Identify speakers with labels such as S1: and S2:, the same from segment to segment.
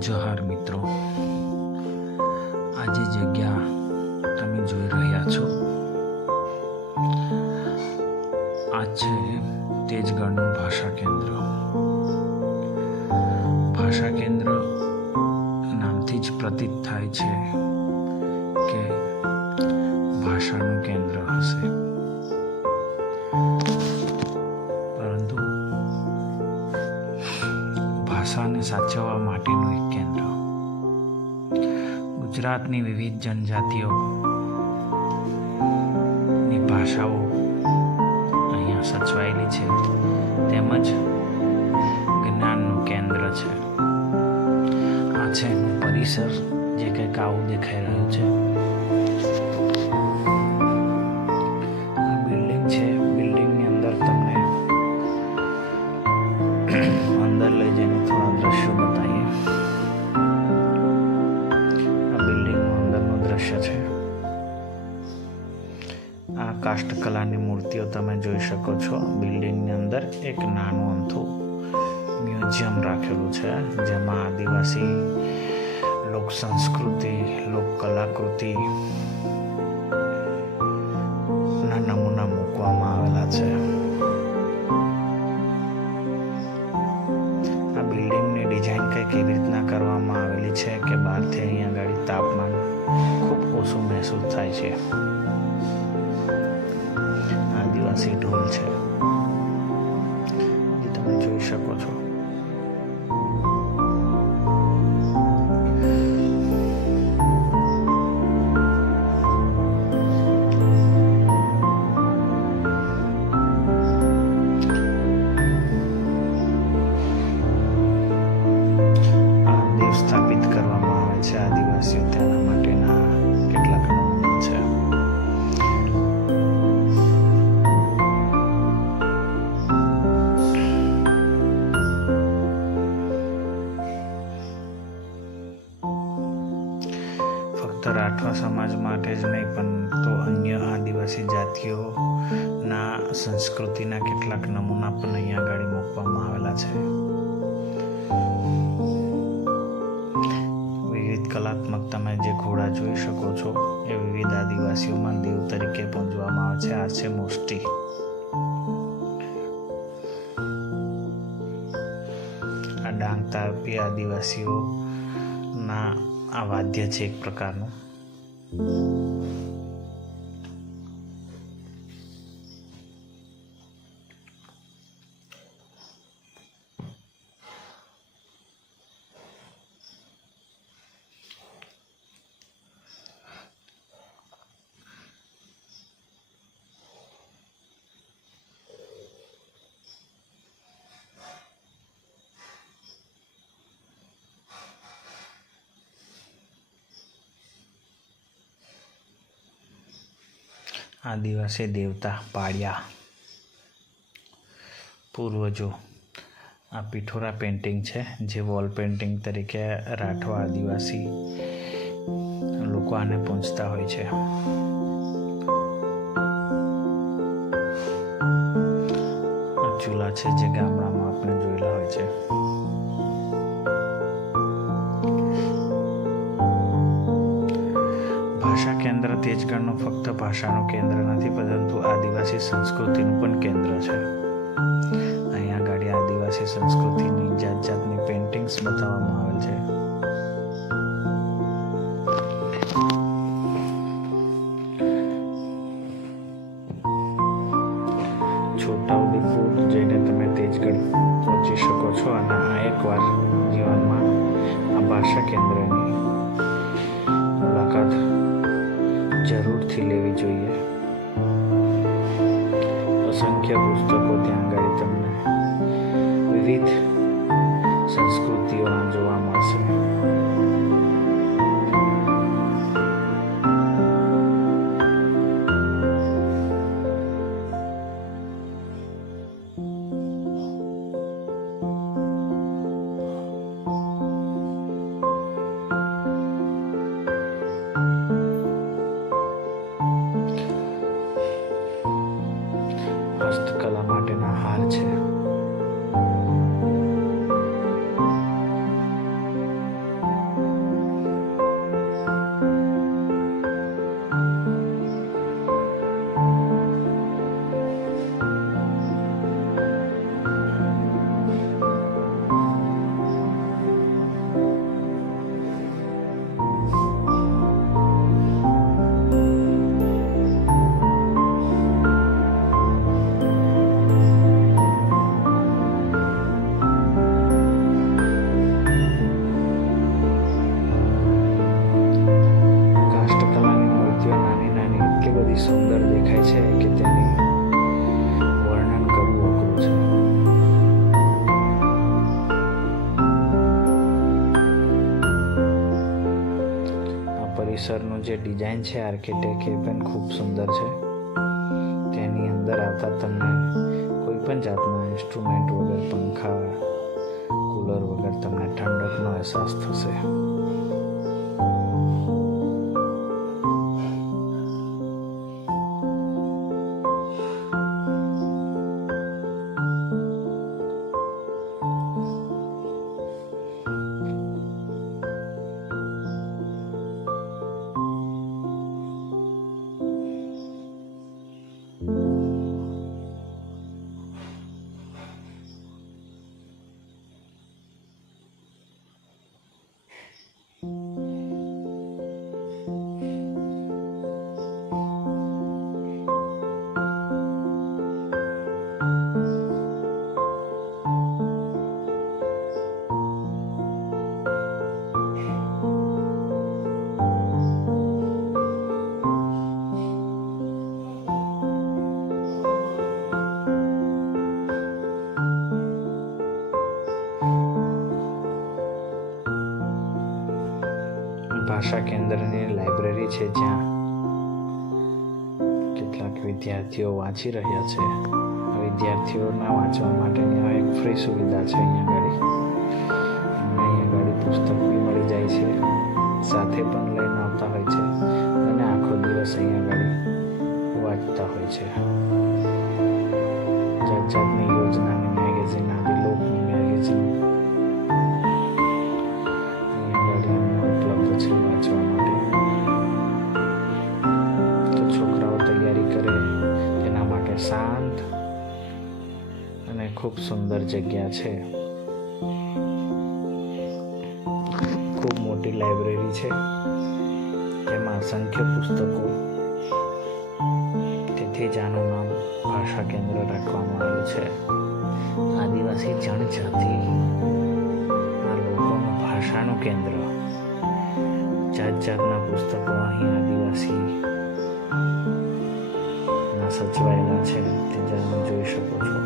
S1: જોહાર મિત્રો આ જે જગ્યા તમે જોઈ રહ્યા છો આ છે તેજગઢનું ભાષા કેન્દ્ર ભાષા કેન્દ્ર નામથી જ પ્રતીત થાય છે કે ભાષાનું કેન્દ્ર હશે સાચવવા માટેનું એક કેન્દ્ર. ગુજરાતની વિવિધ જનજાતિઓની ભાષાઓ અહીંયા સચવાયેલી છે. તેમજ જ્ઞાનનું કેન્દ્ર છે. આ છે પરિસર જે કંઈક આવું દેખાઈ રહ્યું છે. આ કાષ્ઠકલાની મૂર્તિઓ તમે જોઈ શકો છો. બિલ્ડિંગની અંદર એક નાનું અમથું મ્યુઝિયમ રાખેલું છે, જેમાં આદિવાસી લોક સંસ્કૃતિ, લોક કલાકૃતિ ના નમૂના મૂકવામાં આવેલા છે. આ બિલ્ડિંગની ડિઝાઇન કંઈક એવી રીતના કરવામાં આવેલી છે કે બહારથી અહીંયા આગળ તાપમાન ખૂબ ઓછું મહેસૂસ થાય છે? આદિવાસી ઢોલ ફક્ત રાઠવા સમાજ માટે જ નહીં, પણ તો અન્ય આદિવાસી જાતિઓના સંસ્કૃતિના કેટલાક નમૂના પણ અહીંયા આગળ મૂકવામાં આવેલા છે. વિવિધ કલાત્મક તમે જે ઘોડા જોઈ શકો છો, એ વિવિધ આદિવાસીઓમાં દેવ તરીકે પૂંજવામાં આવે છે. આ છે મોસ્ટી આ ડાંગ તાપી આદિવાસીઓના આ વાદ્ય છે એક પ્રકારનું. આદિવાસી દેવતા પાળિયા. પૂર્વજો. આ પિઠોરા પેઇન્ટિંગ છે, જે વોલ પેઇન્ટિંગ તરીકે રાઠવા આદિવાસી લોકો આને પહોંચતા હોય છે. ચૂલા છે જે ગામડામાં ભાષા ફક્ત ભાષાનું કેન્દ્ર નથી, પરંતુ આદિવાસી સંસ્કૃતિનું પણ કેન્દ્ર છે. અહીંયા આગળ આદિવાસી સંસ્કૃતિની જાત જાતની પેઇન્ટિંગ્સ બતાવવામાં આવેલ છે. છોટાઉદેપુર જઈને તમે તેજગઢ પહોંચી શકો છો, અને આ એકવાર જીવનમાં આ ભાષા કેન્દ્રની મુલાકાત જરૂરથી લેવી જોઈએ. અસંખ્ય પુસ્તકો ત્યાં આગળ હસ્તકલા માટેના હાર છે. જે ડિઝાઇન છે આર્કિટેક્ટ એ પણ ખૂબ સુંદર છે. તેની અંદર આવતા તમને કોઈ પણ જાતના ઇન્સ્ટ્રુમેન્ટ વગર પંખા કુલર વગર તમને ઠંડકનો અહેસાસ થશે. કેન્દ્રની લાઇબ્રેરી છે જ્યાં કેટલાક વિદ્યાર્થીઓ વાંચી રહ્યા છે. વિદ્યાર્થીઓના વાંચવા માટેની આ એક ફ્રી સુવિધા છે અહીંયા આગળ અહીંયા આગળ પુસ્તક બી મળી જાય છે. સાથે પણ લઈને આવતા હોય છે. અને આખો દિવસ અહીંયા આગળ વાંચતા હોય છે. જાત જાતની યોજનાની ખૂબ સુંદર જગ્યા છે. ખૂબ મોટી લાઇબ્રેરી છે. તેમાં અસંખ્ય પુસ્તકો, તેથી જ આનું નામ ભાષા કેન્દ્ર રાખવામાં આવ્યું છે. આદિવાસી જનજાતિના લોકોનું ભાષાનું કેન્દ્ર. જાત જાતના પુસ્તકો અહીં આદિવાસી સચવાયેલા છે. તે તમે જોઈ શકો છો.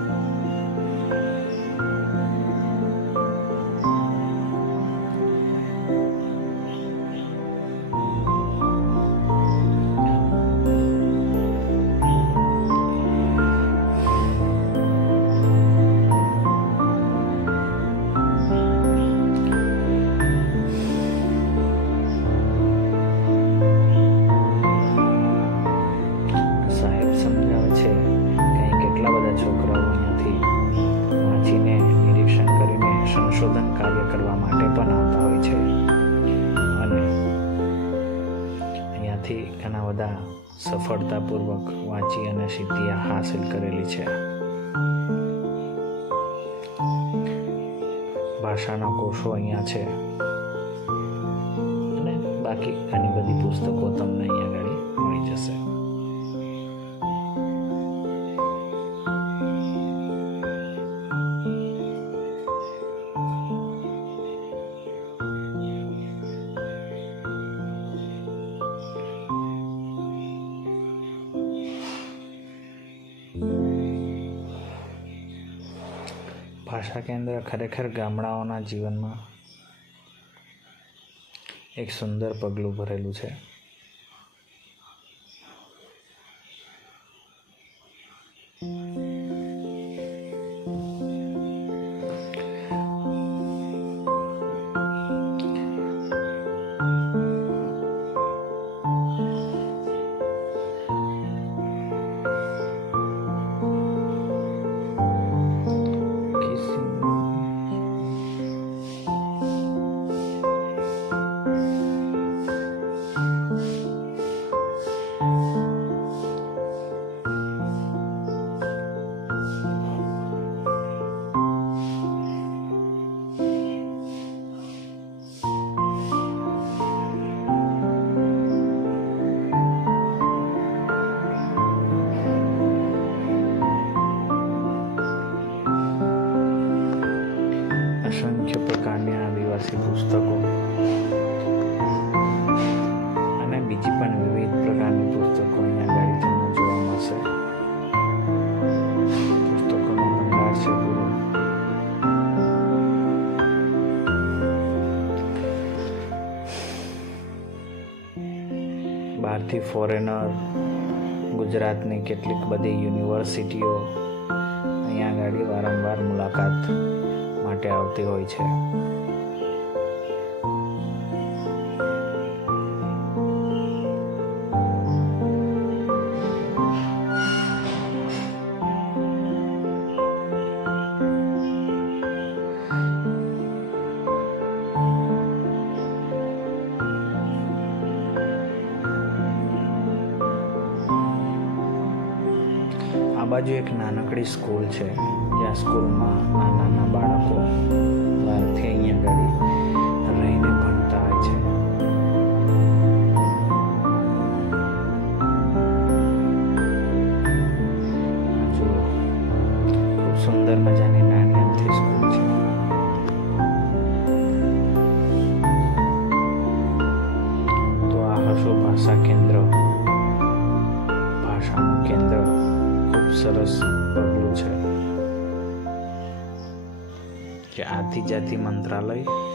S1: બધા સફળતાપૂર્વક વાંચી અને સિદ્ધિ હાંસિલ કરેલી છે. ભાષાના કોષો અહીંયા છે. અને બાકી ઘણી બધી પુસ્તકો તમને અહીંયા આગળ મળી જશે. ભાષા કેન્દ્ર ખરેખર ગામડાઓના જીવનમાં એક સુંદર પગલું ભરેલું છે. બીજી પણ વિવિધ પ્રકારની પુસ્તકો અહીંયા ગાડી જોવા મળશે. બહારથી ફોરેનર ગુજરાતની કેટલીક બધી યુનિવર્સિટીઓ અહીંયા આગળ વારંવાર મુલાકાત માટે આવતી હોય છે. બાજુ એક નાનકડી સ્કૂલ છે. જ્યાં સ્કૂલમાં નાના બાળકો બહારથી અહીંયા આગળ આથી જાતિ મંત્રાલય.